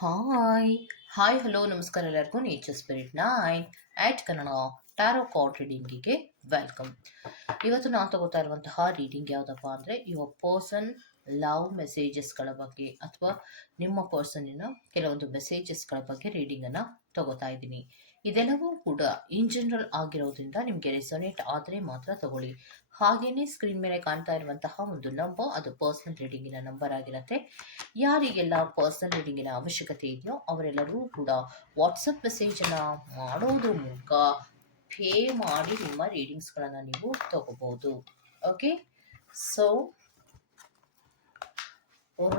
Hi hi hello ನಮಸ್ಕಾರ ಎಲ್ಲರಿಗೂ nature spirit nine ಆಟ್ Kannada tarot card ರೀಡಿಂಗಿಗೆ welcome. ಇವತ್ತು ನಾನು ತಗೋತಾ ಇರುವಂತಹ ರೀಡಿಂಗ್ ಯಾವುದಪ್ಪ ಅಂದರೆ ಯುವರ್ ಪರ್ಸನ್ ಲವ್ ಮೆಸೇಜಸ್ಗಳ ಬಗ್ಗೆ ಅಥವಾ ನಿಮ್ಮ ಪರ್ಸನ್ನಿನ ಕೆಲವೊಂದು ಮೆಸೇಜಸ್ಗಳ ಬಗ್ಗೆ ರೀಡಿಂಗನ್ನು ತಗೋತಾ ಇದ್ದೀನಿ. ಇದೆಲ್ಲವೂ ಕೂಡ ಇನ್ ಜನರಲ್ ಆಗಿರೋದ್ರಿಂದ ನಿಮಗೆ ರೆಸೊನೇಟ್ ಆದರೆ ಮಾತ್ರ ತಗೊಳ್ಳಿ. ಹಾಗೆಯೇ ಸ್ಕ್ರೀನ್ ಮೇಲೆ ಕಾಣ್ತಾ ಇರುವಂತಹ ಒಂದು ನಂಬರ್ ಅದು ಪರ್ಸನಲ್ ರೀಡಿಂಗಿನ ನಂಬರ್ ಆಗಿರುತ್ತೆ. ಯಾರಿಗೆಲ್ಲ ಪರ್ಸನಲ್ ರೀಡಿಂಗಿನ ಅವಶ್ಯಕತೆ ಇದೆಯೋ ಅವರೆಲ್ಲರೂ ಕೂಡ ವಾಟ್ಸಪ್ ಮೆಸೇಜನ್ನು ಮಾಡೋದ್ರ ಮೂಲಕ ಪೇ ಮಾಡಿ ನಿಮ್ಮ ರೀಡಿಂಗ್ಸ್ಗಳನ್ನು ನೀವು ತಗೋಬಹುದು. ಓಕೆ, ಸೊ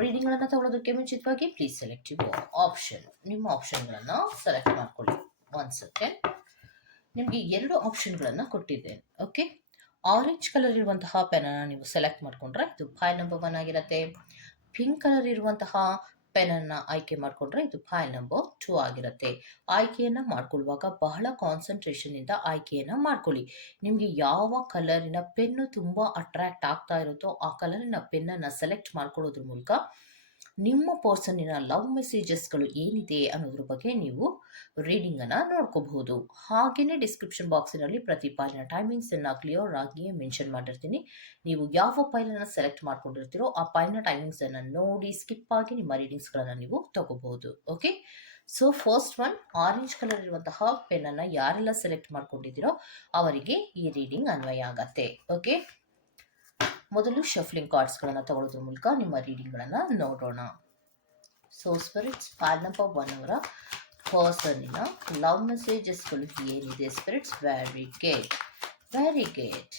ರೀಡಿಂಗ್ಗಳನ್ನು ತಗೊಳ್ಳೋದಕ್ಕೆ ಮುಂಚಿತವಾಗಿ ಪ್ಲೀಸ್ ಸೆಲೆಕ್ಟ್ ಯುವರ್ ಆಪ್ಷನ್. ನಿಮ್ಮ ಆಪ್ಷನ್ಗಳನ್ನು ಸೆಲೆಕ್ಟ್ ಮಾಡ್ಕೊಳ್ಳಿ. ಒನ್ ಸೆಕೆಂಡ್, ನಿಮಗೆ ಎರಡು ಆಪ್ಷನ್ಗಳನ್ನು ಕೊಟ್ಟಿದ್ದೇನೆ. ಓಕೆ, ಆರೆಂಜ್ ಕಲರ್ ಇರುವಂತಹ ಪೆನನ್ನು ನೀವು ಸೆಲೆಕ್ಟ್ ಮಾಡಿಕೊಂಡ್ರೆ ಇದು ಫೈಲ್ ನಂಬರ್ 1 ಆಗಿರುತ್ತೆ. ಪಿಂಕ್ ಕಲರ್ ಇರುವಂತಹ ಪೆನನ್ನು ಆಯ್ಕೆ ಮಾಡಿಕೊಂಡ್ರೆ ಇದು ಫೈಲ್ ನಂಬರ್ 2 ಆಗಿರುತ್ತೆ. ಆಯ್ಕೆಯನ್ನು ಮಾಡ್ಕೊಳ್ಳುವಾಗ ಬಹಳ ಕಾನ್ಸಂಟ್ರೇಷನ್ ಇಂದ ಆಯ್ಕೆಯನ್ನು ಮಾಡ್ಕೊಳ್ಳಿ. ನಿಮಗೆ ಯಾವ ಕಲರಿನ ಪೆನ್ನು ತುಂಬ ಅಟ್ರಾಕ್ಟ್ ಆಗ್ತಾ ಇರುತ್ತೋ ಆ ಕಲರಿನ ಪೆನ್ನನ್ನು ಸೆಲೆಕ್ಟ್ ಮಾಡ್ಕೊಳ್ಳೋದ್ರ ಮೂಲಕ ನಿಮ್ಮ ಪರ್ಸನ್ನಿನ ಲವ್ ಮೆಸೇಜಸ್ಗಳು ಏನಿದೆ ಅನ್ನೋದ್ರ ಬಗ್ಗೆ ನೀವು ರೀಡಿಂಗನ್ನು ನೋಡ್ಕೋಬಹುದು. ಹಾಗೆಯೇ ಡಿಸ್ಕ್ರಿಪ್ಷನ್ ಬಾಕ್ಸಿನಲ್ಲಿ ಪ್ರತಿ ಫೈಲಿನ ಟೈಮಿಂಗ್ಸನ್ನು ಕ್ಲಿಯರ್ ಆಗಿ ಮೆನ್ಷನ್ ಮಾಡಿರ್ತೀನಿ. ನೀವು ಯಾವ ಫೈಲನ್ನು ಸೆಲೆಕ್ಟ್ ಮಾಡ್ಕೊಂಡಿರ್ತೀರೋ ಆ ಫೈಲ್ನ ಟೈಮಿಂಗ್ಸನ್ನು ನೋಡಿ ಸ್ಕಿಪ್ ಆಗಿ ನಿಮ್ಮ ರೀಡಿಂಗ್ಸ್ಗಳನ್ನು ನೀವು ತಗೋಬಹುದು. Okay, so first one, orange colour ಇರುವಂತಹ ಪೆನ್ನನ್ನು ಯಾರೆಲ್ಲ ಸೆಲೆಕ್ಟ್ ಮಾಡ್ಕೊಂಡಿದ್ದೀರೋ ಅವರಿಗೆ ಈ ರೀಡಿಂಗ್ ಅನ್ವಯ ಆಗತ್ತೆ. ಓಕೆ, ಮೊದಲು ಶಫ್ಲಿಂಗ್ ಕಾರ್ಡ್ಸ್ಗಳನ್ನು ತಗೊಳ್ಳೋದ್ರ ಮೂಲಕ ನಿಮ್ಮ ರೀಡಿಂಗ್ಗಳನ್ನು ನೋಡೋಣ. ಸೊ ಸ್ಪಿರಿಟ್ಸ್, ಫೈಲ್ ನಂಬರ್ 1 ಅವರ ಪರ್ಸನ್ನಿನ ಲವ್ ಮೆಸೇಜಸ್ಗಳು ಏನಿದೆ spirits? Very good, very good.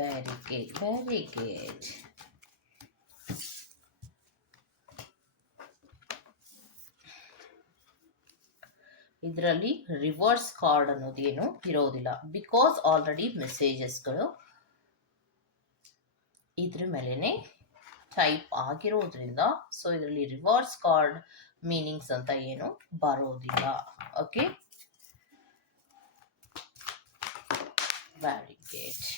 Very good, very good. ಇದರಲ್ಲಿ ರಿವರ್ಸ್ ಕಾರ್ಡ್ ಅನ್ನೋದೇನು ಇರೋದಿಲ್ಲ, ಬಿಕಾಸ್ ಆಲ್ರೆಡಿ ಮೆಸೇಜಸ್ಗಳು ಇದ್ರ ಮೇಲೆನೆ ಟೈಪ್ ಆಗಿರೋದ್ರಿಂದ. ಸೊ ಇದರಲ್ಲಿ ರಿವರ್ಸ್ ಕಾರ್ಡ್ ಮೀನಿಂಗ್ಸ್ ಅಂತ ಏನು ಬರೋದಿಲ್ಲ. Okay, very good.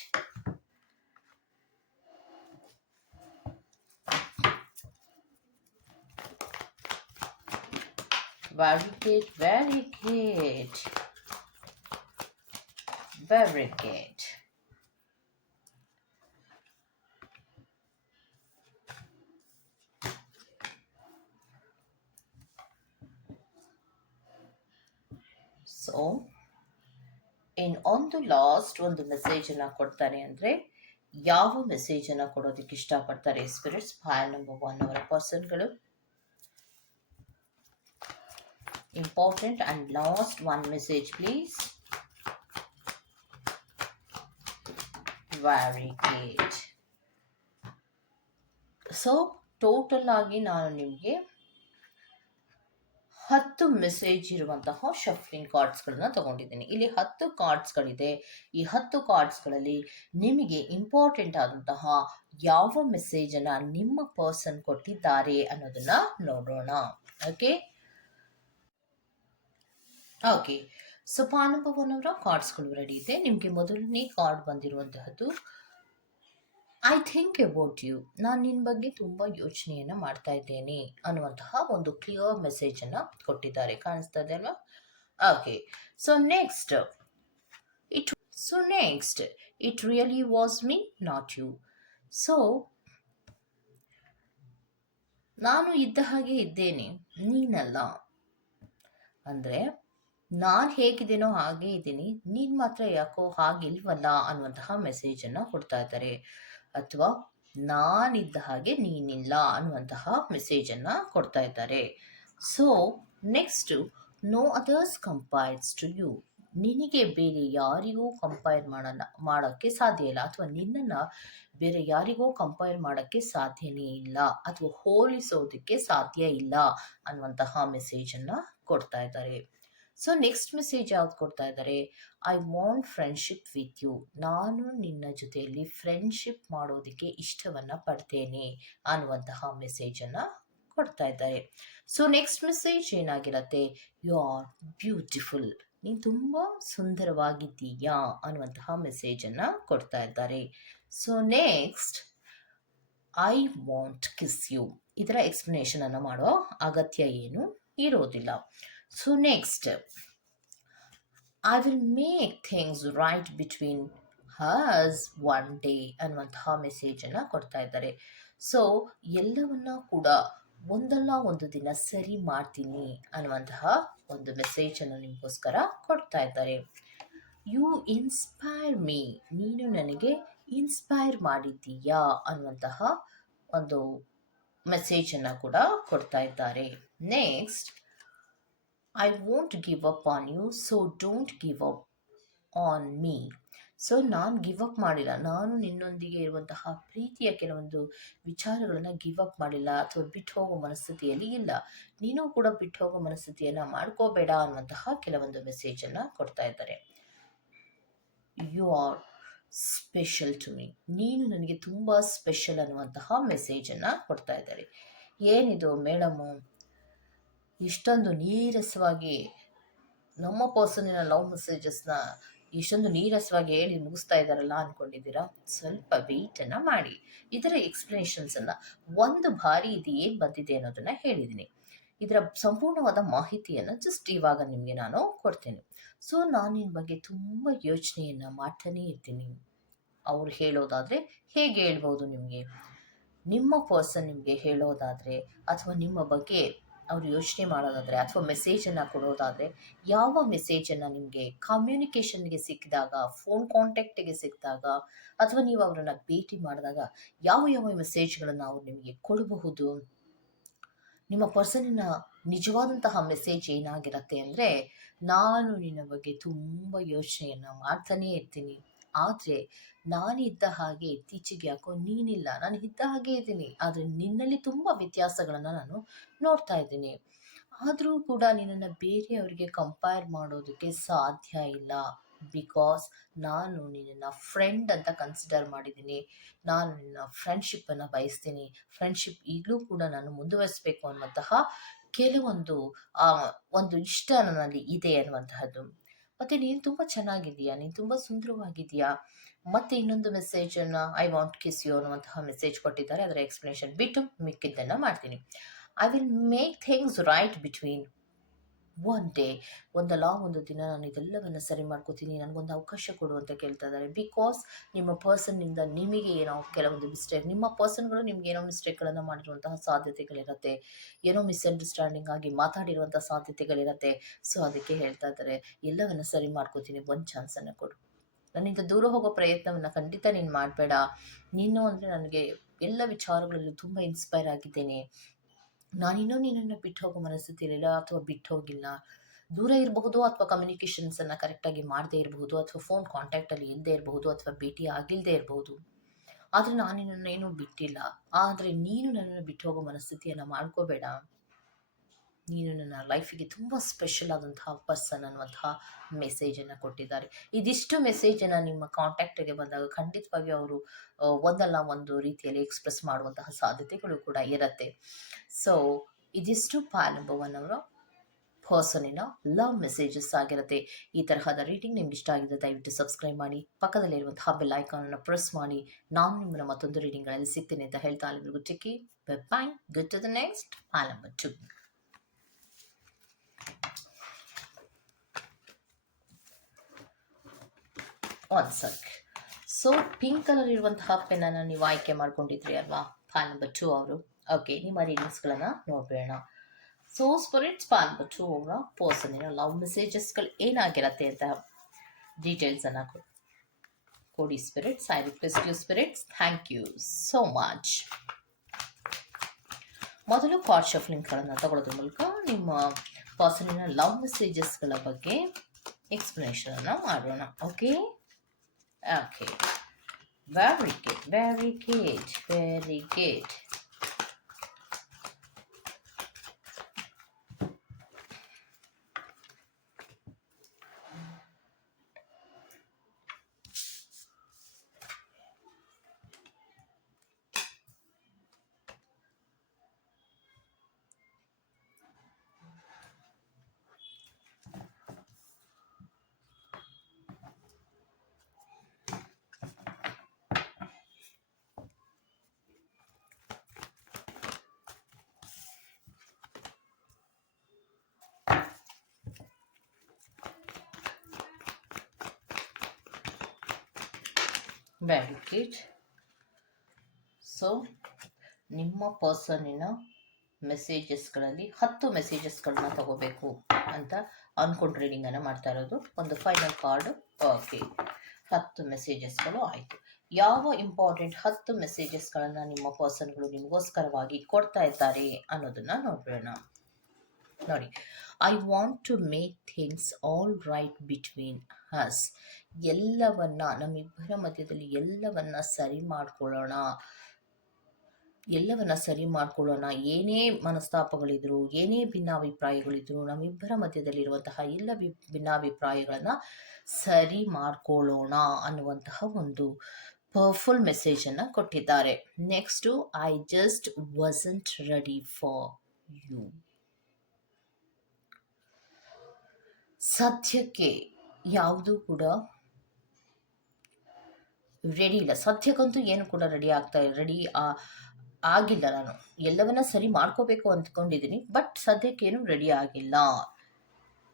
Very good, very good, very good. So ಒಂದು ಲಾಸ್ಟ್ ಒಂದು ಮೆಸೇಜನ್ನು ಕೊಡ್ತಾರೆ ಅಂದರೆ ಯಾವ ಮೆಸೇಜನ್ನು ಕೊಡೋದಕ್ಕೆ ಇಷ್ಟಪಡ್ತಾರೆ ಸ್ಪಿರಿಟ್ಸ್? ಫೈಲ್ ನಂಬರ್ 1 ಅವರ ಪರ್ಸನ್ಗಳು. Important and last one message please. Very good. So total ಆಗಿ ನಾನು ನಿಮಗೆ 10 ಮೆಸೇಜ್ ಇರುವಂತಹ ಶಫ್ಲಿಂಗ್ ಕಾರ್ಡ್ಸ್ಗಳನ್ನ ತಗೊಂಡಿದ್ದೀನಿ. ಇಲ್ಲಿ 10 ಕಾರ್ಡ್ಸ್ಗಳಿದೆ. ಈ 10 ಕಾರ್ಡ್ಸ್ಗಳಲ್ಲಿ ನಿಮಗೆ ಇಂಪಾರ್ಟೆಂಟ್ ಆದಂತಹ ಯಾವ ಮೆಸೇಜನ್ನು ನಿಮ್ಮ ಪರ್ಸನ್ ಕೊಟ್ಟಿದ್ದಾರೆ ಅನ್ನೋದನ್ನ ನೋಡೋಣ. Okay, okay. So file number 1 ಅವರ ಕಾರ್ಡ್ಸ್ಗಳು ರೆಡಿ ಇದೆ. ನಿಮಗೆ ಮೊದಲನೇ ಕಾರ್ಡ್ ಬಂದಿರುವಂತಹದ್ದು ಐ ಥಿಂಕ್ ಅಬೌಟ್ ಯು, ನಾನು ನಿನ್ನ ಬಗ್ಗೆ ತುಂಬ ಯೋಚನೆಯನ್ನು ಮಾಡ್ತಾ ಇದ್ದೇನೆ ಅನ್ನುವಂತಹ ಒಂದು ಕ್ಲಿಯರ್ ಮೆಸೇಜನ್ನು ಕೊಟ್ಟಿದ್ದಾರೆ. ಕಾಣಿಸ್ತಾ ಇದೆ ಅಲ್ವಾ? Okay, so next it really was me not you. So ನಾನು ಇದ್ದ ಹಾಗೆ ಇದ್ದೇನೆ, ನೀನಲ್ಲ. ಅಂದರೆ ನಾನು ಹೇಗಿದ್ದೀನೋ ಹಾಗೆ ಇದ್ದೀನಿ, ನೀನು ಮಾತ್ರ ಯಾಕೋ ಹಾಗಿಲ್ವಲ್ಲ ಅನ್ನುವಂತಹ ಮೆಸೇಜನ್ನು ಕೊಡ್ತಾ ಇದ್ದಾರೆ. ಅಥವಾ ನಾನಿದ್ದ ಹಾಗೆ ನೀನಿಲ್ಲ ಅನ್ನುವಂತಹ ಮೆಸೇಜನ್ನು ಕೊಡ್ತಾ ಇದ್ದಾರೆ. So next, no others compares to you. ನಿನಗೆ ಬೇರೆ ಯಾರಿಗೂ ಕಂಪೈರ್ ಮಾಡೋಕ್ಕೆ ಸಾಧ್ಯ ಇಲ್ಲ, ಅಥವಾ ನಿನ್ನನ್ನು ಬೇರೆ ಯಾರಿಗೂ ಕಂಪೈರ್ ಮಾಡೋಕ್ಕೆ ಸಾಧ್ಯನೇ ಇಲ್ಲ, ಅಥವಾ ಹೋಲಿಸೋದಕ್ಕೆ ಸಾಧ್ಯ ಇಲ್ಲ ಅನ್ನುವಂತಹ ಮೆಸೇಜನ್ನು ಕೊಡ್ತಾ ಇದ್ದಾರೆ. ಸೊ ನೆಕ್ಸ್ಟ್ ಮೆಸೇಜ್ ಯಾವ್ದು ಕೊಡ್ತಾ ಇದ್ದಾರೆ? I want friendship with you. ನಾನು ನಿನ್ನ ಜೊತೆಯಲ್ಲಿ ಫ್ರೆಂಡ್ಶಿಪ್ ಮಾಡೋದಕ್ಕೆ ಇಷ್ಟವನ್ನು ಪಡ್ತೇನೆ ಅನ್ನುವಂತಹ ಮೆಸೇಜನ್ನು ಕೊಡ್ತಾ ಇದ್ದಾರೆ. ಸೊ ನೆಕ್ಸ್ಟ್ ಮೆಸೇಜ್ ಏನಾಗಿರುತ್ತೆ? You are beautiful. ನೀನು ತುಂಬ ಸುಂದರವಾಗಿದ್ದೀಯಾ ಅನ್ನುವಂತಹ ಮೆಸೇಜನ್ನು ಕೊಡ್ತಾ ಇದ್ದಾರೆ. So next I want kiss you, ಇದರ ಎಕ್ಸ್ಪ್ಲನೇಷನ್ ಅನ್ನು ಮಾಡೋ ಅಗತ್ಯ ಏನು ಇರೋದಿಲ್ಲ. So next I will make things right between hers one day ಅನ್ನುವಂತಹ ಮೆಸೇಜನ್ನು ಕೊಡ್ತಾ ಇದ್ದಾರೆ. ಸೊ ಎಲ್ಲವನ್ನ ಕೂಡ ಒಂದಲ್ಲ ಒಂದು ದಿನ ಸರಿ ಮಾಡ್ತೀನಿ ಅನ್ನುವಂತಹ ಒಂದು ಮೆಸೇಜನ್ನು ನಿಮಗೋಸ್ಕರ ಕೊಡ್ತಾ ಇದ್ದಾರೆ. ಯು ಇನ್ಸ್ಪೈರ್ ಮೀ, ನೀನು ನನಗೆ ಇನ್ಸ್ಪೈರ್ ಮಾಡಿದ್ದೀಯಾ ಅನ್ನುವಂತಹ ಒಂದು ಮೆಸೇಜನ್ನು ಕೂಡ ಕೊಡ್ತಾ ಇದ್ದಾರೆ. Next I won't give up on you, so don't give up on me. So ನಾನು ಗಿವ್ ಅಪ್ ಮಾಡಿಲ್ಲ, ನಾನು ನಿನ್ನೊಂದಿಗೆ ಇರುವಂತಹ ಪ್ರೀತಿಯ ಕೆಲವೊಂದು ವಿಚಾರಗಳನ್ನು ಗಿವ್ ಅಪ್ ಮಾಡಿಲ್ಲ ಅಥವಾ ಬಿಟ್ಟು ಹೋಗೋ ಮನಸ್ಥಿತಿಯಲ್ಲಿ ಇಲ್ಲ, ನೀನು ಕೂಡ ಬಿಟ್ಟು ಹೋಗೋ ಮನಸ್ಥಿತಿಯನ್ನು ಮಾಡ್ಕೋಬೇಡ ಅನ್ನುವಂತಹ ಕೆಲವೊಂದು ಮೆಸೇಜನ್ನು ಕೊಡ್ತಾ ಇದ್ದಾರೆ. You are special to me, ನೀನು ನನಗೆ ತುಂಬ ಸ್ಪೆಷಲ್ ಅನ್ನುವಂತಹ ಮೆಸೇಜನ್ನು ಕೊಡ್ತಾ ಇದ್ದಾರೆ. ಏನಿದು ಮೇಡಮು ಇಷ್ಟೊಂದು ನೀರಸವಾಗಿ ನಮ್ಮ ಪರ್ಸನಿನ ಲವ್ ಮೆಸೇಜಸ್ನ ಇಷ್ಟೊಂದು ನೀರಸವಾಗಿ ಹೇಳಿ ಮುಗಿಸ್ತಾ ಇದ್ದಾರಲ್ಲ ಅಂದ್ಕೊಂಡಿದ್ದೀರಾ? ಸ್ವಲ್ಪ ವೆಯ್ಟನ್ನು ಮಾಡಿ. ಇದರ ಎಕ್ಸ್ಪ್ಲನೇಷನ್ಸನ್ನು ಒಂದು ಬಾರಿ ಇದು ಏನು ಬಂದಿದೆ ಅನ್ನೋದನ್ನು ಹೇಳಿದ್ದೀನಿ. ಇದರ ಸಂಪೂರ್ಣವಾದ ಮಾಹಿತಿಯನ್ನು ಜಸ್ಟ್ ಇವಾಗ ನಿಮಗೆ ನಾನು ಕೊಡ್ತೇನೆ. ಸೊ ನಾನು ನಿನ್ನ ಬಗ್ಗೆ ತುಂಬ ಯೋಚನೆಯನ್ನು ಮಾಡ್ತಾನೇ ಇರ್ತೀನಿ. ಅವ್ರು ಹೇಳೋದಾದರೆ ಹೇಗೆ ಹೇಳ್ಬೋದು ನಿಮಗೆ, ನಿಮ್ಮ ಪರ್ಸನ್ ನಿಮಗೆ ಹೇಳೋದಾದರೆ ಅಥವಾ ನಿಮ್ಮ ಬಗ್ಗೆ ಅವರು ಯೋಚನೆ ಮಾಡೋದಾದರೆ ಅಥವಾ ಮೆಸೇಜನ್ನು ಕೊಡೋದಾದರೆ, ಯಾವ ಮೆಸೇಜನ್ನು ನಿಮಗೆ ಕಮ್ಯುನಿಕೇಷನ್ಗೆ ಸಿಕ್ಕಿದಾಗ, ಫೋನ್ ಕಾಂಟ್ಯಾಕ್ಟಿಗೆ ಸಿಕ್ಕಿದಾಗ ಅಥವಾ ನೀವು ಅವರನ್ನು ಭೇಟಿ ಮಾಡಿದಾಗ ಯಾವ ಯಾವ ಮೆಸೇಜ್ಗಳನ್ನು ಅವ್ರು ನಿಮಗೆ ಕೊಡಬಹುದು? ನಿಮ್ಮ ಪರ್ಸನಿನ ನಿಜವಾದಂತಹ ಮೆಸೇಜ್ ಏನಾಗಿರುತ್ತೆ ಅಂದರೆ, ನಾನು ನಿನ್ನ ಬಗ್ಗೆ ತುಂಬ ಯೋಚನೆಯನ್ನು ಮಾಡ್ತಾನೇ ಇರ್ತೀನಿ, ಆದರೆ ನಾನಿದ್ದ ಹಾಗೆ ಇತ್ತೀಚೆಗೆ ಯಾಕೋ ನೀನಿಲ್ಲ, ನಾನು ಇದ್ದ ಹಾಗೆ ಇದ್ದೀನಿ, ಆದರೆ ನಿನ್ನಲ್ಲಿ ತುಂಬ ವ್ಯತ್ಯಾಸಗಳನ್ನು ನಾನು ನೋಡ್ತಾ ಇದ್ದೀನಿ. ಆದರೂ ಕೂಡ ನಿನ್ನನ್ನು ಬೇರೆಯವರಿಗೆ ಕಂಪೇರ್ ಮಾಡೋದಕ್ಕೆ ಸಾಧ್ಯ ಇಲ್ಲ. ಬಿಕಾಸ್ ನಾನು ನಿನ್ನನ್ನು ಫ್ರೆಂಡ್ ಅಂತ ಕನ್ಸಿಡರ್ ಮಾಡಿದ್ದೀನಿ, ನಾನು ನಿನ್ನ ಫ್ರೆಂಡ್ಶಿಪ್ಪನ್ನು ಬಯಸ್ತೀನಿ, ಫ್ರೆಂಡ್ಶಿಪ್ ಈಗಲೂ ಕೂಡ ನಾನು ಮುಂದುವರಿಸಬೇಕು ಅನ್ನುವಂತಹ ಕೆಲವೊಂದು ಒಂದು ಇಷ್ಟ ನನ್ನಲ್ಲಿ ಇದೆ ಅನ್ನುವಂತಹದ್ದು. ಮತ್ತು ನೀನು ತುಂಬ ಚೆನ್ನಾಗಿದೆಯಾ, ನೀನು ತುಂಬ ಸುಂದರವಾಗಿದೆಯಾ. ಮತ್ತು ಇನ್ನೊಂದು ಮೆಸೇಜನ್ನು ಐ ವಾಂಟ್ ಕಿಸ್ ಯು ಅನ್ನುವಂತಹ ಮೆಸೇಜ್ ಕೊಟ್ಟಿದ್ದಾರೆ. ಅದರ ಎಕ್ಸ್ಪ್ಲನೇಷನ್ ಬಿಟ್ಟು ಮಿಕ್ಕಿದ್ದನ್ನು ಮಾಡ್ತೀನಿ. I will make things right between one day, ಒಂದಲ್ಲ ಒಂದು ದಿನ ನಾನು ಇದೆಲ್ಲವನ್ನು ಸರಿ ಮಾಡ್ಕೋತೀನಿ, ನನಗೊಂದು ಅವಕಾಶ ಕೊಡು ಅಂತ ಕೇಳ್ತಾ ಇದ್ದಾರೆ. ಬಿಕಾಸ್ ನಿಮ್ಮ ಪರ್ಸನ್ನಿಂದ ನಿಮಗೆ ಏನೋ ಕೆಲವೊಂದು ಮಿಸ್ಟೇಕ್, ನಿಮ್ಮ ಪರ್ಸನ್ಗಳು ನಿಮ್ಗೆ ಏನೋ ಮಿಸ್ಟೇಕ್ಗಳನ್ನು ಮಾಡಿರುವಂತಹ ಸಾಧ್ಯತೆಗಳಿರುತ್ತೆ, ಏನೋ ಮಿಸ್ಅಂಡರ್ಸ್ಟ್ಯಾಂಡಿಂಗ್ ಆಗಿ ಮಾತಾಡಿರುವಂಥ ಸಾಧ್ಯತೆಗಳಿರುತ್ತೆ. ಸೊ ಅದಕ್ಕೆ ಹೇಳ್ತಾ ಇದ್ದಾರೆ, ಎಲ್ಲವನ್ನು ಸರಿ ಮಾಡ್ಕೋತೀನಿ, ಒಂದು ಚಾನ್ಸನ್ನು ಕೊಡು, ನನ್ನಿಂದ ದೂರ ಹೋಗೋ ಪ್ರಯತ್ನವನ್ನು ಖಂಡಿತ ನೀನು ಮಾಡಬೇಡ. ನೀನು ಅಂದರೆ ನನಗೆ ಎಲ್ಲ ವಿಚಾರಗಳಲ್ಲೂ ತುಂಬ ಇನ್ಸ್ಪೈರ್ ಆಗಿದ್ದೇನೆ, ನಾನಿನ್ನೂ ನಿನ್ನನ್ನು ಬಿಟ್ಟು ಹೋಗೋ ಮನಸ್ಥಿತಿಯಲ್ಲಿಲ್ಲ ಅಥವಾ ಬಿಟ್ಟು ಹೋಗಿಲ್ಲ. ದೂರ ಇರಬಹುದು ಅಥವಾ ಕಮ್ಯುನಿಕೇಷನ್ಸನ್ನು ಕರೆಕ್ಟಾಗಿ ಮಾಡದೇ ಇರಬಹುದು ಅಥವಾ ಫೋನ್ ಕಾಂಟ್ಯಾಕ್ಟಲ್ಲಿ ಇಲ್ಲದೆ ಇರಬಹುದು ಅಥವಾ ಭೇಟಿ ಆಗಿಲ್ಲದೆ ಇರಬಹುದು, ಆದರೆ ನಾನು ನಿನ್ನನ್ನೇನೂ ಬಿಟ್ಟಿಲ್ಲ. ಆದರೆ ನೀನು ನನ್ನನ್ನು ಬಿಟ್ಟು ಹೋಗೋ ಮನಸ್ಥಿತಿಯನ್ನು ಮಾಡ್ಕೋಬೇಡ, ನೀನು ನನ್ನ ಲೈಫಿಗೆ ತುಂಬ ಸ್ಪೆಷಲ್ ಆದಂತಹ ಪರ್ಸನ್ ಅನ್ನುವಂತಹ ಮೆಸೇಜನ್ನು ಕೊಟ್ಟಿದ್ದಾರೆ. ಇದಿಷ್ಟು ಮೆಸೇಜನ್ನು ನಿಮ್ಮ ಕಾಂಟ್ಯಾಕ್ಟಿಗೆ ಬಂದಾಗ ಖಂಡಿತವಾಗಿ ಅವರು ಒಂದಲ್ಲ ಒಂದು ರೀತಿಯಲ್ಲಿ ಎಕ್ಸ್ಪ್ರೆಸ್ ಮಾಡುವಂತಹ ಸಾಧ್ಯತೆಗಳು ಕೂಡ ಇರುತ್ತೆ. ಸೊ ಇದಿಷ್ಟು ಪಾಲ್ ನಂಬರ್ 1 ಅವರ ಪರ್ಸನಿನ ಲವ್ ಮೆಸೇಜಸ್ ಆಗಿರುತ್ತೆ. ಈ ತರಹದ ರೀಡಿಂಗ್ ನಿಮ್ಗೆ ಇಷ್ಟ ಆಗಿದೆ ದಯವಿಟ್ಟು ಸಬ್ಸ್ಕ್ರೈಬ್ ಮಾಡಿ, ಪಕ್ಕದಲ್ಲಿರುವಂತಹ ಬೆಲ್ ಐಕಾನನ್ನು ಪ್ರೆಸ್ ಮಾಡಿ. ನಾನು ನಿಮ್ಮನ್ನು ಮತ್ತೊಂದು ರೀಡಿಂಗ್ಗಳಲ್ಲಿ ಸಿಗ್ತೀನಿ ಅಂತ ಹೇಳ್ತಾ ಅಲ್ಲಿವರೆಗೂ take care, bye, good to the next pull number 2. One sec. So pink colour ಇರುವಂತಹ ಪೆನ್ನನ್ನು ನೀವು ಆಯ್ಕೆ ಮಾಡ್ಕೊಂಡಿದ್ರಿ ಅಲ್ವಾ, ಪಾಲ್ ನಂಬರ್ 2 ಅವರು. ಓಕೆ, ನಿಮ್ಮ ರೀಡಿಂಗ್ಸ್ಗಳನ್ನು ನೋಡಬೇಡ. ಸೊ ಸ್ಪಿರಿಟ್ಸ್ ಪಾಲ್ ನಂಬರ್ 2 ಅವರ ಪರ್ಸನಿನ ಲವ್ ಮೆಸೇಜಸ್ಗಳು ಏನಾಗಿರುತ್ತೆ ಅಂತ ಡೀಟೇಲ್ಸನ್ನು ಕೊಡಿ spirits. I request you spirits, thank you so much. ಮೊದಲು ಕಾರ್ಡ್ ಶಫ್ಲಿಂಗ್ಗಳನ್ನು ತಗೊಳ್ಳೋದ್ರ ಮೂಲಕ ನಿಮ್ಮ ಪರ್ಸನಿನ ಲವ್ ಮೆಸೇಜಸ್ಗಳ ಬಗ್ಗೆ ಎಕ್ಸ್ಪ್ಲನೇಷನನ್ನು ಮಾಡೋಣ. Okay okay, very good, very good, very good. Very good. So ನಿಮ್ಮ ಪರ್ಸನ್ನಿನ ಮೆಸೇಜಸ್ಗಳಲ್ಲಿ 10 ಮೆಸೇಜಸ್ಗಳನ್ನ ತಗೋಬೇಕು ಅಂತ ಅನ್ಕೊಂಡು ರೀಡಿಂಗನ್ನು ಮಾಡ್ತಾ ಇರೋದು. ಒಂದು ಫೈನಲ್ ಕಾರ್ಡ್. ಓಕೆ, 10 ಮೆಸೇಜಸ್ಗಳು ಆಯಿತು. ಯಾವ ಇಂಪಾರ್ಟೆಂಟ್ 10 ಮೆಸೇಜಸ್ಗಳನ್ನು ನಿಮ್ಮ ಪರ್ಸನ್ಗಳು ನಿಮಗೋಸ್ಕರವಾಗಿ ಕೊಡ್ತಾ ಇದ್ದಾರೆ ಅನ್ನೋದನ್ನ ನೋಡೋಣ. ನೋಡಿ, I want to make things all right between us. ನಮ್ಮಿಬ್ಬರ ಮಧ್ಯದಲ್ಲಿ ಎಲ್ಲವನ್ನ ಸರಿ ಮಾಡ್ಕೊಳ್ಳೋಣ. ಏನೇ ಮನಸ್ತಾಪಗಳಿದ್ರು, ಏನೇ ಭಿನ್ನಾಭಿಪ್ರಾಯಗಳಿದ್ರು, ನಮ್ಮಿಬ್ಬರ ಮಧ್ಯದಲ್ಲಿರುವಂತಹ ಎಲ್ಲ ಭಿನ್ನಾಭಿಪ್ರಾಯಗಳನ್ನು ಸರಿ ಮಾಡ್ಕೊಳ್ಳೋಣ ಅನ್ನುವಂತಹ ಒಂದು ಪವರ್ಫುಲ್ ಮೆಸೇಜನ್ನು ಕೊಟ್ಟಿದ್ದಾರೆ. Next, I just wasn't ready for you. ಸದ್ಯಕ್ಕೆ ಯಾವುದು ಕೂಡ ರೆಡಿ ಇಲ್ಲ. ಸದ್ಯಕ್ಕಂತೂ ಏನು ಕೂಡ ರೆಡಿ ಆಗಿಲ್ಲ. ನಾನು ಎಲ್ಲವನ್ನ ಸರಿ ಮಾಡ್ಕೋಬೇಕು ಅಂದ್ಕೊಂಡಿದ್ದೀನಿ, ಬಟ್ ಸದ್ಯಕ್ಕೇನು ರೆಡಿ ಆಗಿಲ್ಲ.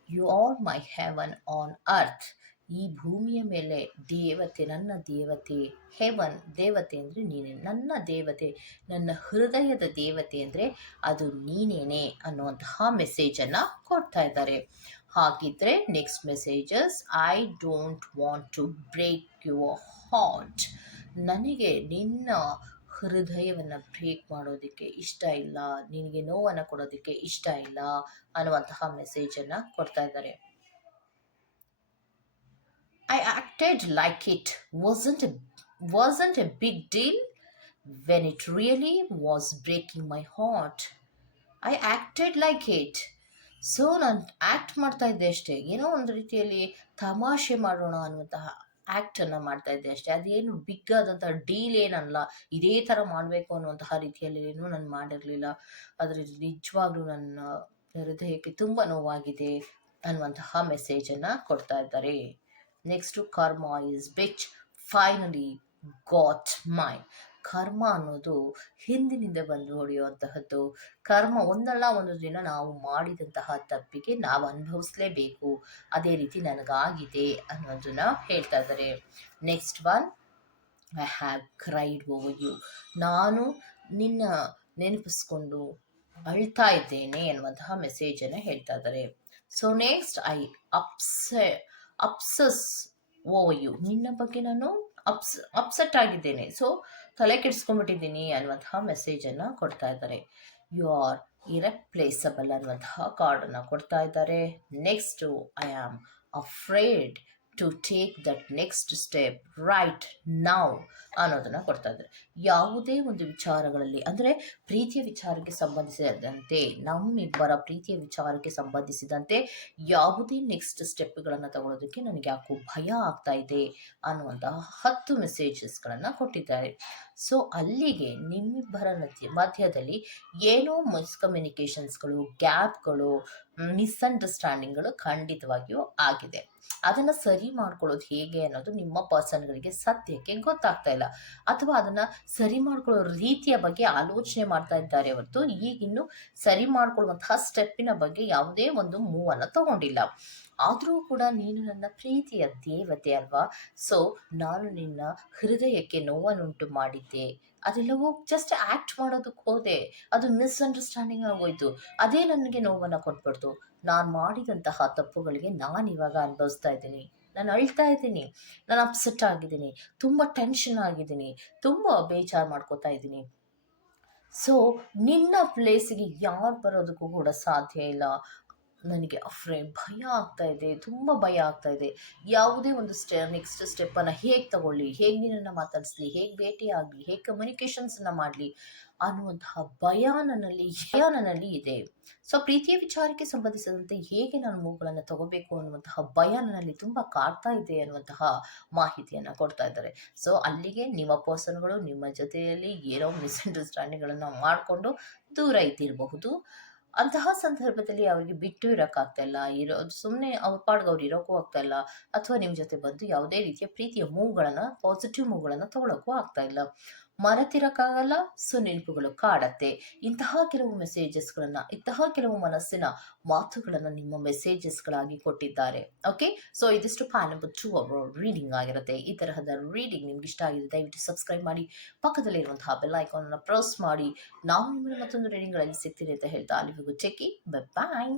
You are my heaven on earth. ಈ ಭೂಮಿಯ ಮೇಲೆ ದೇವತೆ, ನನ್ನ ದೇವತೆ. ಹೆವನ್ ದೇವತೆ ಅಂದರೆ ನೀನೇ. ನನ್ನ ದೇವತೆ, ನನ್ನ ಹೃದಯದ ದೇವತೆ ಅಂದರೆ ಅದು ನೀನೇನೆ ಅನ್ನುವಂತಹ ಮೆಸೇಜನ್ನು ಕೊಡ್ತಾ ಇದ್ದಾರೆ. ಹಾಗಿದ್ರೆ next messages, I don't want to break your heart. ನನಗೆ ನಿನ್ನ ಹೃದಯವನ್ನು ಬ್ರೇಕ್ ಮಾಡೋದಕ್ಕೆ ಇಷ್ಟ ಇಲ್ಲ, ನಿನಗೆ ನೋವನ್ನು ಕೊಡೋದಕ್ಕೆ ಇಷ್ಟ ಇಲ್ಲ ಅನ್ನುವಂತಹ ಮೆಸೇಜನ್ನು ಕೊಡ್ತಾ ಇದ್ದಾರೆ. I acted like it wasn't a big deal when it really was breaking my heart. I acted like it. So ನಾನು ಆ್ಯಕ್ಟ್ ಮಾಡ್ತಾ ಇದ್ದೆ ಅಷ್ಟೇ, ಏನೋ ಒಂದು ರೀತಿಯಲ್ಲಿ ತಮಾಷೆ ಮಾಡೋಣ ಅನ್ನುವಂತಹ ಆ್ಯಕ್ಟನ್ನು ಮಾಡ್ತಾ ಇದ್ದೆ ಅಷ್ಟೇ. ಅದೇನು ಬಿಗ್ ಆದಂತಹ ಡೀಲ್ ಏನಲ್ಲ, ಇದೇ ಥರ ಮಾಡಬೇಕು ಅನ್ನುವಂತಹ ರೀತಿಯಲ್ಲಿ ಏನೂ ನಾನು ಮಾಡಿರಲಿಲ್ಲ. ಆದರೆ ನಿಜವಾಗ್ಲೂ ನನ್ನ ಹೃದಯಕ್ಕೆ ತುಂಬ ನೋವಾಗಿದೆ ಅನ್ನುವಂತಹ ಮೆಸೇಜನ್ನು ಕೊಡ್ತಾ ಇದ್ದಾರೆ. ನೆಕ್ಸ್ಟು, ಕರ್ಮ is bitch finally got main. ಕರ್ಮ ಅನ್ನೋದು ಹಿಂದಿನಿಂದ ಬಂದು ಹೊಡೆಯುವಂತಹದ್ದು. ಕರ್ಮ ಒಂದಲ್ಲ ಒಂದು ದಿನ ನಾವು ಮಾಡಿದಂತಹ ತಪ್ಪಿಗೆ ನಾವು ಅನುಭವಿಸಲೇಬೇಕು. ಅದೇ ರೀತಿ ನನಗಾಗಿದೆ ಅನ್ನೋದನ್ನ ಹೇಳ್ತಾ ಇದ್ದಾರೆ. Next one, I have cried over you. ನಾನು ನಿನ್ನ ನೆನಪಿಸ್ಕೊಂಡು ಅಳ್ತಾ ಇದ್ದೇನೆ ಅನ್ನುವಂತಹ ಮೆಸೇಜನ್ನು ಹೇಳ್ತಾ ಇದ್ದಾರೆ. So next, I obsess over you. ನಿನ್ನ ಬಗ್ಗೆ ನಾನು ಅಪ್ಸೆಟ್ ಆಗಿದ್ದೇನೆ, ಸೊ ತಲೆ ಕೆಡಿಸ್ಕೊಂಡ್ಬಿಟ್ಟಿದ್ದೀನಿ ಅನ್ನುವಂತಹ ಮೆಸೇಜನ್ನು ಕೊಡ್ತಾ ಇದ್ದಾರೆ. ಯು ಆರ್ ಇರೆಪ್ಲೇಸಬಲ್ ಅನ್ನುವಂತಹ ಕಾರ್ಡನ್ನು ಕೊಡ್ತಾ ಇದ್ದಾರೆ. Next, I am afraid to take that next step right now ಅನ್ನೋದನ್ನು ಕೊಡ್ತಾ ಇದ್ದಾರೆ. ಯಾವುದೇ ಒಂದು ವಿಚಾರಗಳಲ್ಲಿ, ಅಂದರೆ ಪ್ರೀತಿಯ ವಿಚಾರಕ್ಕೆ ಸಂಬಂಧಿಸಿದಂತೆ, ನಮ್ಮಿಬ್ಬರ ಪ್ರೀತಿಯ ವಿಚಾರಕ್ಕೆ ಸಂಬಂಧಿಸಿದಂತೆ ಯಾವುದೇ ನೆಕ್ಸ್ಟ್ ಸ್ಟೆಪ್ಗಳನ್ನು ತಗೊಳ್ಳೋದಕ್ಕೆ ನನಗೆ ಯಾಕೋ ಭಯ ಆಗ್ತಾ ಇದೆ ಅನ್ನುವಂತಹ 10 ಮೆಸೇಜಸ್ಗಳನ್ನು ಕೊಟ್ಟಿದ್ದಾರೆ. ಸೊ ಅಲ್ಲಿಗೆ ನಿಮ್ಮಿಬ್ಬರ ಮಧ್ಯದಲ್ಲಿ ಏನೋ ಮಿಸ್ಕಮ್ಯುನಿಕೇಷನ್ಸ್ಗಳು, ಗ್ಯಾಪ್ಗಳು, ಮಿಸ್ಅಂಡರ್ಸ್ಟ್ಯಾಂಡಿಂಗ್ಗಳು ಖಂಡಿತವಾಗಿಯೂ ಆಗಿದೆ. ಅದನ್ನು ಸರಿ ಮಾಡ್ಕೊಳ್ಳೋದು ಹೇಗೆ ಅನ್ನೋದು ನಿಮ್ಮ ಪರ್ಸನ್ಗಳಿಗೆ ಸದ್ಯಕ್ಕೆ ಗೊತ್ತಾಗ್ತಾ ಇಲ್ಲ, ಅಥವಾ ಅದನ್ನು ಸರಿ ಮಾಡ್ಕೊಳ್ಳೋ ರೀತಿಯ ಬಗ್ಗೆ ಆಲೋಚನೆ ಮಾಡ್ತಾ ಇದ್ದಾರೆ ಹೊರತು ಈಗಿನ್ನು ಸರಿ ಮಾಡ್ಕೊಳ್ಳುವಂತಹ ಸ್ಟೆಪ್ಪಿನ ಬಗ್ಗೆ ಯಾವುದೇ ಒಂದು ಮೂವನ್ನು ತಗೊಂಡಿಲ್ಲ. ಆದರೂ ಕೂಡ ನೀನು ನನ್ನ ಪ್ರೀತಿಯ ದೇವತೆ ಅಲ್ವಾ, ಸೊ ನಾನು ನಿನ್ನ ಹೃದಯಕ್ಕೆ ನೋವನ್ನುಂಟು ಮಾಡಿದ್ದೆ, ಅದೆಲ್ಲವೂ ಜಸ್ಟ್ ಆ್ಯಕ್ಟ್ ಮಾಡೋದಕ್ಕೆ ಹೋದೆ, ಅದು ಮಿಸ್ಅಂಡರ್ಸ್ಟ್ಯಾಂಡಿಂಗ್ ಆಗೋಯ್ತು, ಅದೇ ನನಗೆ ನೋವನ್ನು ಕೊಟ್ಬಿಡ್ತು. ನಾನು ಮಾಡಿದಂತಹ ತಪ್ಪುಗಳಿಗೆ ನಾನು ಇವಾಗ ಅನುಭವಿಸ್ತಾ ಇದ್ದೀನಿ, ನಾನು ಅಳ್ತಾ ಇದ್ದೀನಿ, ನಾನು ಅಪ್ಸೆಟ್ ಆಗಿದ್ದೀನಿ, ತುಂಬ ಟೆನ್ಷನ್ ಆಗಿದ್ದೀನಿ, ತುಂಬ ಬೇಜಾರು ಮಾಡ್ಕೋತಾ ಇದ್ದೀನಿ. ಸೊ ನಿನ್ನ ಪ್ಲೇಸಿಗೆ ಯಾರು ಬರೋದಕ್ಕೂ ಕೂಡ ಸಾಧ್ಯ ಇಲ್ಲ. ನನಗೆ ಭಯ ಆಗ್ತಾ ಇದೆ, ತುಂಬ ಭಯ ಆಗ್ತಾ ಇದೆ. ಯಾವುದೇ ಒಂದು ನೆಕ್ಸ್ಟ್ ಸ್ಟೆಪ್ಪನ್ನು ಹೇಗೆ ತಗೊಳ್ಳಿ, ಹೇಗೆ ನಿನ್ನನ್ನು ಮಾತಾಡಿಸ್ಲಿ, ಹೇಗೆ ಭೇಟಿ ಆಗಲಿ, ಹೇಗೆ ಕಮ್ಯುನಿಕೇಷನ್ಸನ್ನು ಮಾಡಲಿ ಅನ್ನುವಂತಹ ಭಯ ನನ್ನಲ್ಲಿ ಇದೆ. ಸೊ ಪ್ರೀತಿಯ ವಿಚಾರಕ್ಕೆ ಸಂಬಂಧಿಸಿದಂತೆ ಹೇಗೆ ನಾನು ಮೂಗಳನ್ನು ತಗೋಬೇಕು ಅನ್ನುವಂತಹ ಭಯ ನನ್ನಲ್ಲಿ ತುಂಬ ಕಾಡ್ತಾ ಇದೆ ಅನ್ನುವಂತಹ ಮಾಹಿತಿಯನ್ನು ಕೊಡ್ತಾ ಇದ್ದಾರೆ. ಸೊ ಅಲ್ಲಿಗೆ ನಿಮ್ಮ ಪರ್ಸನ್ಗಳು ನಿಮ್ಮ ಜೊತೆಯಲ್ಲಿ ಏನೋ ಮಿಸ್ಅಂಡರ್ಸ್ಟ್ಯಾಂಡಿಂಗ್ಗಳನ್ನು ಮಾಡಿಕೊಂಡು ದೂರ ಇದ್ದಿರಬಹುದು. ಅಂತಹ ಸಂದರ್ಭದಲ್ಲಿ ಅವರಿಗೆ ಬಿಟ್ಟು ಇರೋಕ್ಕಾಗ್ತಾ ಇಲ್ಲ, ಸುಮ್ಮನೆ ಅವ್ರ ಪಾಡ್ಗೆ ಅವ್ರು ಇರೋಕ್ಕೂ ಆಗ್ತಾ ಇಲ್ಲ, ಅಥವಾ ನಿಮ್ಮ ಜೊತೆ ಬಂದು ಯಾವುದೇ ರೀತಿಯ ಪ್ರೀತಿಯ ಮೂವ್ಗಳನ್ನು, ಪಾಸಿಟಿವ್ ಮೂವ್ಗಳನ್ನು ತಗೊಳ್ಳೋಕ್ಕೂ ಆಗ್ತಾ ಇಲ್ಲ. ಮರೆತಿರಕ್ಕಾಗಲ್ಲ, ಸೊ ನೆನಪುಗಳು ಕಾಡತ್ತೆ. ಇಂತಹ ಕೆಲವು ಮೆಸೇಜಸ್ಗಳನ್ನ, ಇಂತಹ ಕೆಲವು ಮನಸ್ಸಿನ ಮಾತುಗಳನ್ನ ನಿಮ್ಮ ಮೆಸೇಜಸ್ಗಳಾಗಿ ಕೊಟ್ಟಿದ್ದಾರೆ. ಓಕೆ, ಸೊ ಇದಿಷ್ಟು ಪ್ಯಾನ್ ನಂಬರ್ 2 ಅವರ್ ರೀಡಿಂಗ್ ಆಗಿರುತ್ತೆ. ಈ ತರಹದ ರೀಡಿಂಗ್ ನಿಮ್ಗೆ ಇಷ್ಟ ಆಗಿದೆ ದಯವಿಟ್ಟು ಸಬ್ಸ್ಕ್ರೈಬ್ ಮಾಡಿ, ಪಕ್ಕದಲ್ಲಿರುವಂತಹ ಬೆಲ್ ಐಕಾನ್ ಅನ್ನು ಪ್ರೆಸ್ ಮಾಡಿ. ನಾವು ನಿಮ್ಮನ್ನು ಮತ್ತೊಂದು ರೀಡಿಂಗ್ಗಳಲ್ಲಿ ಸಿಗ್ತೀನಿ ಅಂತ ಹೇಳ್ತಾ ಅಲ್ಲಿವರೆಗೂ ಟೇಕ್ ಕೇರ್, ಬೈ ಬಾಯ್.